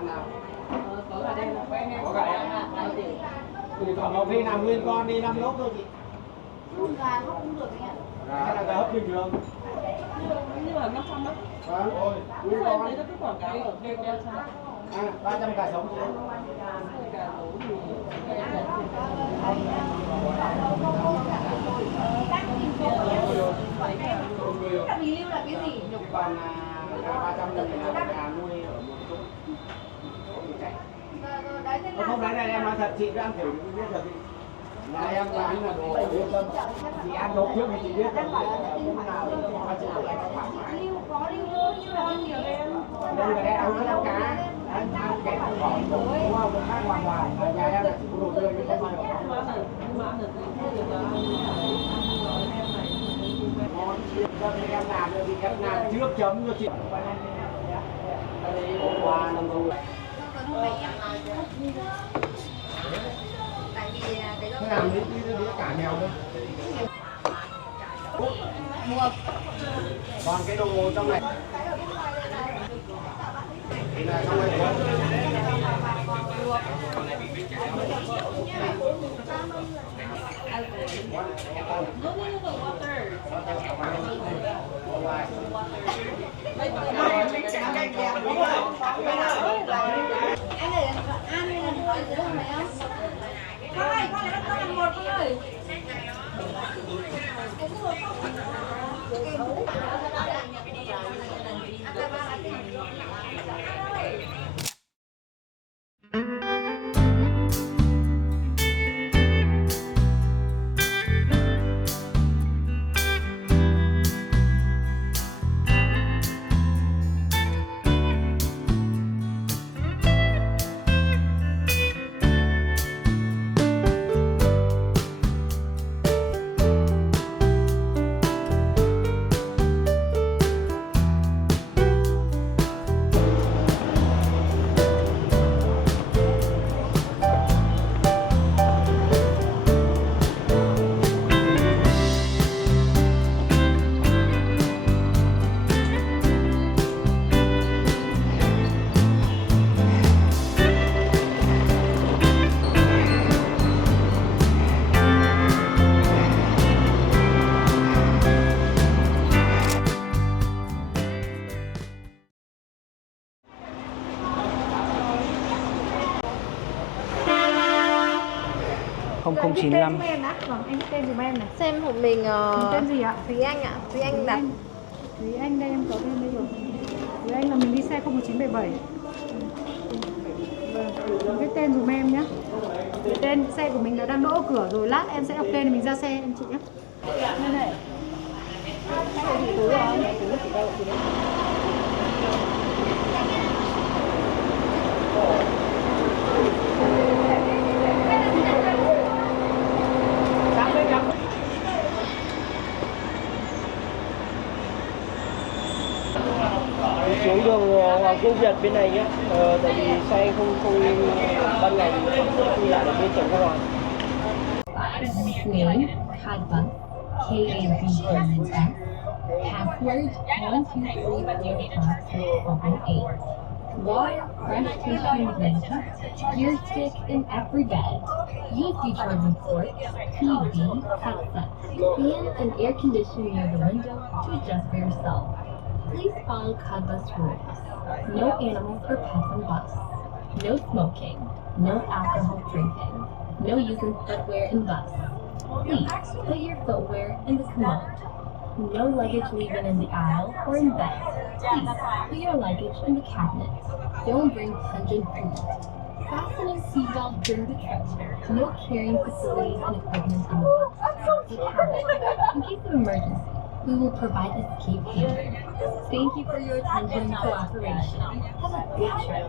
bạn nào? Có cả đây là Có cả em. Thì còn một khi làm nguyên con đi 5 lốc thôi chị. Con gà nó cũng được anh ạ. Hay là gà hấp bình thường. nhưng mà 500 đó. Vâng, nguyên Sao em con. thấy nó cứ quảng cáo ở kia 300. 300 gà sống. Gà nấu thì Mình lưu là cái gì? Còn gà 300 thì là gà nuôi ở một chỗ. Không đấy này em nói thật, chị cứ ăn thử chị biết được. Nhà em bán là đồ yên tâm. Chị ăn đồ trước thì chị biết được. Hôm nào mà chị tự thoải mái. Có lưu luôn nhưng mà ăn nhiều em. Đây là em ăn ăn cá. Ăn cái thỏ đúng không? Một khác hoàn toàn. Nhà em là chỉ có đồ tươi chứ không ai bỏ. nhưng mà ăn được thì được là ăn em này. Ngon chiên cho nên em làm được thì em làm trước chấm cho chị. Đây hôm qua năm rồi. Tại vì cái Thế làm đi cả mèo thôi. mua Còn cái đồ trong này thì là trong này có anh này ăn hay là nói dưới này không? Thôi, con này nó ăn một thôi. không không chín lăm. Vâng, anh tên dùm em này. Xem hộ mình Tên gì ạ? Thúy Anh ạ. Thúy Anh đặt. Thúy Anh đây, em có tên đây rồi. Thúy Anh là mình đi xe 01977. Vâng, cái tên dùm em nhé. Tên xe của mình đã đang đỗ ở cửa rồi, lát em sẽ đọc tên thì mình ra xe em chị nhé. Đây này. Túi rồi, túi chị đâu chị đấy. Xuống đường Hoàng Quốc Việt bên này nhé, tại vì xe không ban ngày không lại được bên Trần Quốc Hoàng. Name, Kadbus, KABUS, password 1234578. Water, fresh tissue, blanket, gear stick in every bed. USB charging port, TV, headset, fan and air conditioner near the window to adjust for yourself. Please follow Kadbus rules. No animals or pets on bus. No smoking. No alcohol drinking. No using footwear in bus. Please put your footwear in the commode. No luggage leaving in the aisle or in bed. Please put your luggage in the cabinet. Don't bring pungent food. Fasten a seatbelt during the trip. No carrying facilities and equipment in the bus, the cabin. In case of emergency, we will provide escape handling. Thank you for your attention and cooperation. Have a good trip.